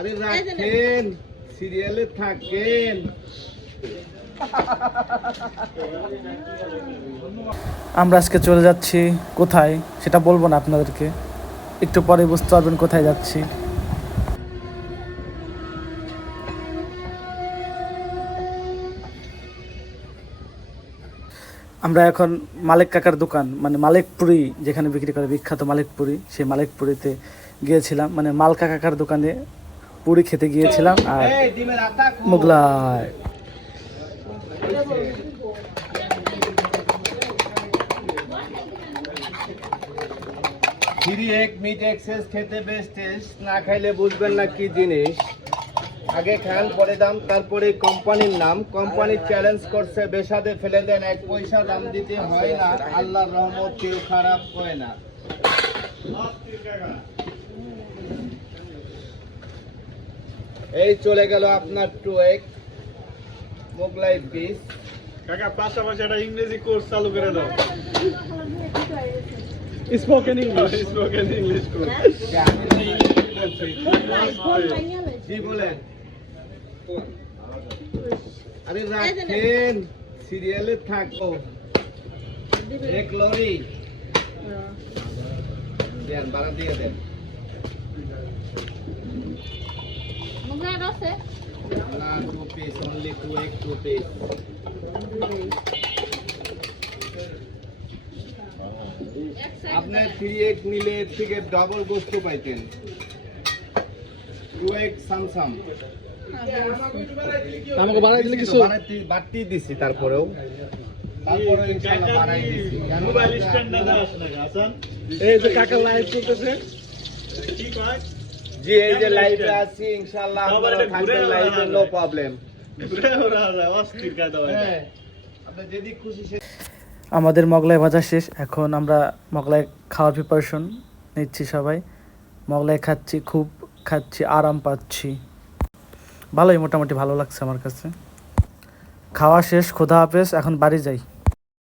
আরে রাখেন, সিরিয়ালে থাকেন। আমরা আজকে চলে যাচ্ছি কোথায় সেটা বলবো না আপনাদেরকে, একটু পরে বুঝতে পারবেন কোথায় যাচ্ছি। আমরা এখন মালিক কাকার দোকান মানে মালিকপুরি যেখানে বিক্রি করে বিখ্যাত মালিকপুরি, সেই মালিকপুরিতে গিয়েছিলাম, মানে মালকা কাকার দোকানে পুরি খেতে গিয়েছিলাম। আর মোগলাই ফ্রি এক মিট এক্সেস খেতে বেশ টেস্ট, না খাইলে বুঝবেন না কি জিনিস। আগে খান পরে দাম, তারপরে কোম্পানির নাম। কোম্পানি চ্যালেঞ্জ করছে, বেসাদে ফেলে দেন, 1 পয়সা দাম দিতে হয় না। আল্লাহর রহমত কেউ খারাপ হয় না। এই চলে গেল আপনার টু এক মোগলাই পিস। কাকা পাশাপাশি একটা ইংরেজি কোর্স চালু করে দাও। Spoken English course. জি বলেন। আরে রাখেন, সিরিয়ালে থাকবো। এক লরি দেন, বাড়া দিয়ে দেন। না, 2 piece, only 2 egg, 2 piece. আপনার 3 egg নিলে এর থেকে ডাবল গোস্ত পাইতেন। 2 egg সামসাম আমাকে বাড়াই দিলে কিছু বাড়তি দিছি, তারপরেও ইনশাআল্লাহ বাড়াই দিছি। মোবাইল স্ট্যান্ড না দাও না হাসান। এই যে কাকা লাইভ চলতেছে। কি কয়? জি, এই যে লাইভে আছি, ইনশাআল্লাহ আপনারা থাকবেন লাইভে, নো প্রবলেম। ঘুরে ওরা অস্থির কাজ হয়। হ্যাঁ, আপনি যেদিক খুশি সে। আমাদের মোগলাই ভাজা শেষ, এখন আমরা মোগলাই খাওয়ার প্রিপারেশন নিচ্ছি সবাই। মোগলাই খাচ্ছি, খুব খাচ্ছি, আরাম পাচ্ছি, ভালোই, মোটামুটি ভালো লাগছে আমার কাছে। খাওয়া শেষ, খোদা হাফেজ, এখন বাড়ি যাই।